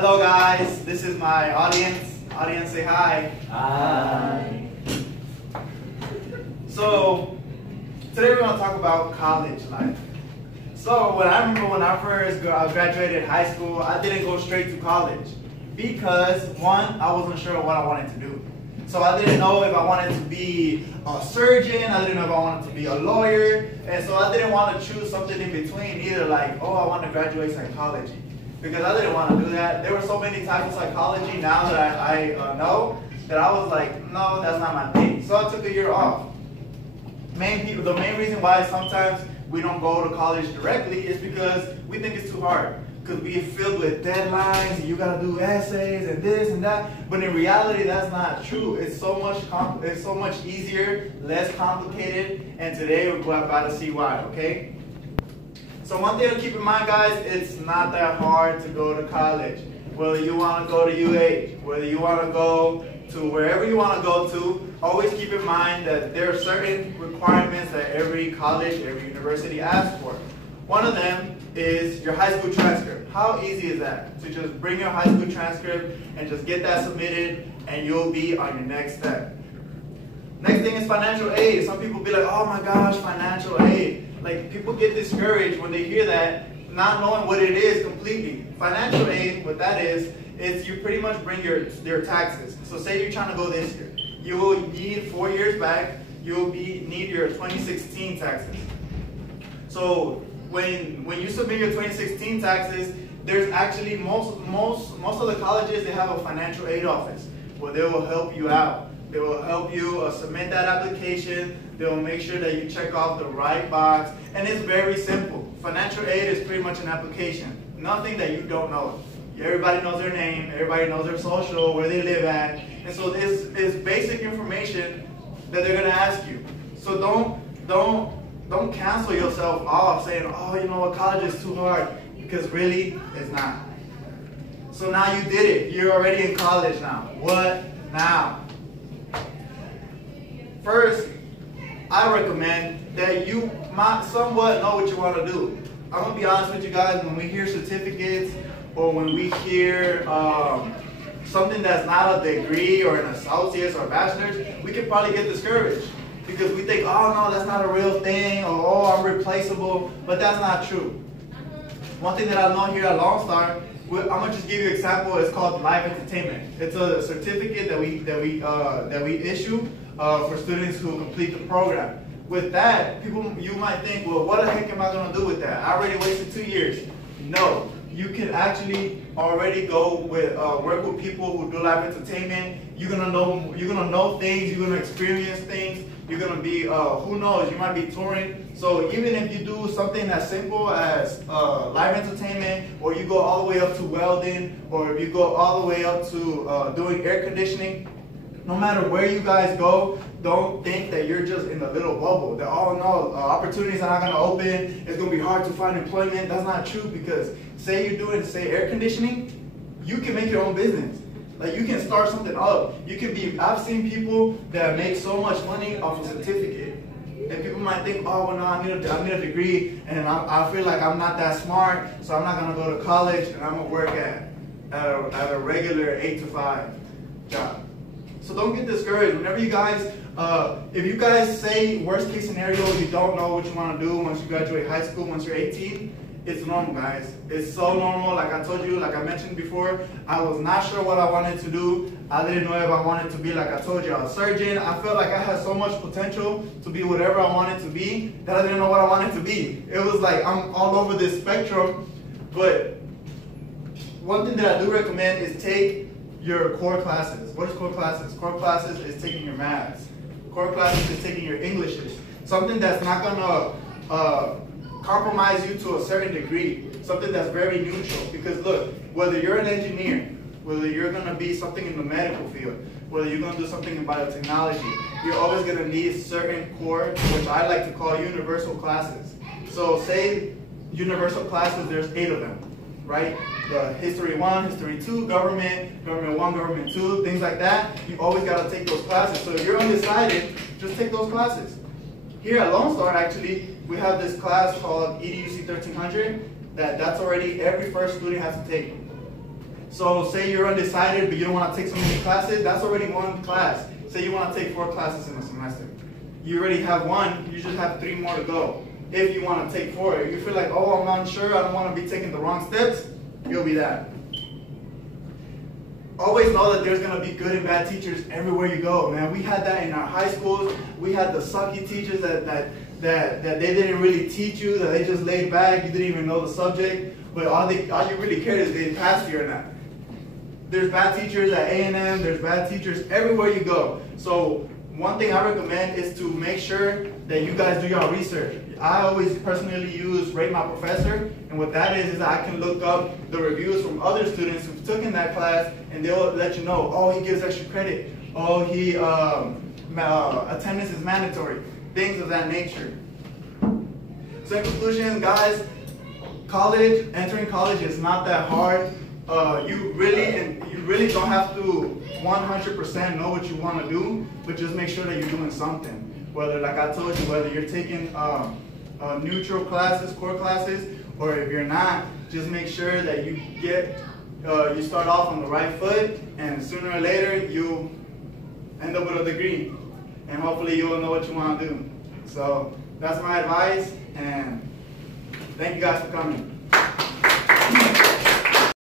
Hello guys, this is my audience. Audience, say hi. Hi. So, today we're going to talk about college life. So, I remember when I first graduated high school, I didn't go straight to college. Because, one, I wasn't sure what I wanted to do. So I didn't know if I wanted to be a surgeon, I didn't know if I wanted to be a lawyer, and so I didn't want to choose something in between, either like, oh, I want to graduate psychology. Because I didn't want to do that. There were so many types of psychology now that I know that I was like, no, that's not my thing. So I took a year off. The main reason why sometimes we don't go to college directly is because we think it's too hard. Because we filled with deadlines, and you gotta do essays and this and that. But in reality, that's not true. It's so much easier, less complicated, and today we're about to see why, okay? So one thing to keep in mind, guys, it's not that hard to go to college. Whether you want to go to UH, whether you want to go to wherever you want to go to, always keep in mind that there are certain requirements that every college, every university asks for. One of them is your high school transcript. How easy is that? To just bring your high school transcript and just get that submitted and you'll be on your next step. Next thing is financial aid. Some people be like, oh my gosh, financial aid. Like, people get discouraged when they hear that, not knowing what it is completely. Financial aid, what that is you pretty much bring your taxes. So say you're trying to go this year. You will need 4 years back, you'll need your 2016 taxes. So when you submit your 2016 taxes, there's actually most of the colleges, they have a financial aid office where they will help you out. They will help you submit that application. They will make sure that you check off the right box. And it's very simple. Financial aid is pretty much an application. Nothing that you don't know. Everybody knows their name. Everybody knows their social, where they live at. And so this is basic information that they're going to ask you. So don't cancel yourself off saying, oh, you know what, college is too hard. Because really, it's not. So now you did it. You're already in college now. What now? First, I recommend that you might somewhat know what you want to do. I'm going to be honest with you guys, when we hear certificates or when we hear something that's not a degree or an associate's or a bachelor's, we can probably get discouraged because we think, oh no, that's not a real thing, or oh, I'm replaceable, but that's not true. One thing that I know here at Lone Star, I'm going to just give you an example. It's called Live Entertainment. It's a certificate that we issue for students who complete the program. With that, you might think, well, what the heck am I going to do with that? I already wasted 2 years. No, you can actually already go with work with people who do live entertainment. You're gonna know things. You're gonna experience things. You're gonna be who knows? You might be touring. So even if you do something as simple as live entertainment, or you go all the way up to welding, or if you go all the way up to doing air conditioning, no matter where you guys go, don't think that you're just in a little bubble. That, oh no, opportunities are not going to open. It's going to be hard to find employment. That's not true, because say you're doing, say, air conditioning, you can make your own business. Like, you can start something up. You can be, I've seen people that make so much money off a certificate. And people might think, oh, well, no, I need a degree, and I feel like I'm not that smart, so I'm not going to go to college, and I'm going to work at a regular 8 to 5 job. So don't get discouraged. Whenever you guys, if you guys say worst case scenario, you don't know what you want to do once you graduate high school, once you're 18, it's normal, guys. It's so normal. Like I told you, like I mentioned before, I was not sure what I wanted to do. I didn't know if I wanted to be, like I told you, a surgeon. I felt like I had so much potential to be whatever I wanted to be that I didn't know what I wanted to be. It was like I'm all over this spectrum. But one thing that I do recommend is take your core classes. What is core classes? Core classes is taking your maths. Core classes is taking your Englishes. Something that's not gonna compromise you to a certain degree. Something that's very neutral. Because look, whether you're an engineer, whether you're gonna be something in the medical field, whether you're gonna do something in biotechnology, you're always gonna need certain core, which I like to call universal classes. So say universal classes, there's 8 of them, right? The History 1, History 2, Government, Government 1, Government 2, things like that. You always got to take those classes. So if you're undecided, just take those classes. Here at Lone Star, actually, we have this class called EDUC 1300 that's already every first student has to take. So say you're undecided, but you don't want to take so many classes, that's already one class. Say you want to take 4 classes in a semester. You already have 1, you just have 3 more to go. If you want to take 4, if you feel like, oh, I'm unsure, I don't want to be taking the wrong steps, you'll be that. Always know that there's going to be good and bad teachers everywhere you go, man. We had that in our high schools. We had the sucky teachers that they didn't really teach you, that they just laid back, you didn't even know the subject, but all you really cared is they passed you or not. There's bad teachers at A&M, there's bad teachers everywhere you go. So one thing I recommend is to make sure that you guys do your research. I always personally use Rate My Professor, and what that is I can look up the reviews from other students who've taken that class, and they'll let you know, oh, he gives extra credit, oh, he attendance is mandatory, things of that nature. So in conclusion, guys, entering college is not that hard. You really don't have to 100% know what you want to do, but just make sure that you're doing something. Whether, like I told you, whether you're taking neutral classes, core classes, or if you're not, just make sure that you you start off on the right foot, and sooner or later you end up with a degree, and hopefully you will know what you want to do. So that's my advice, and thank you guys for coming.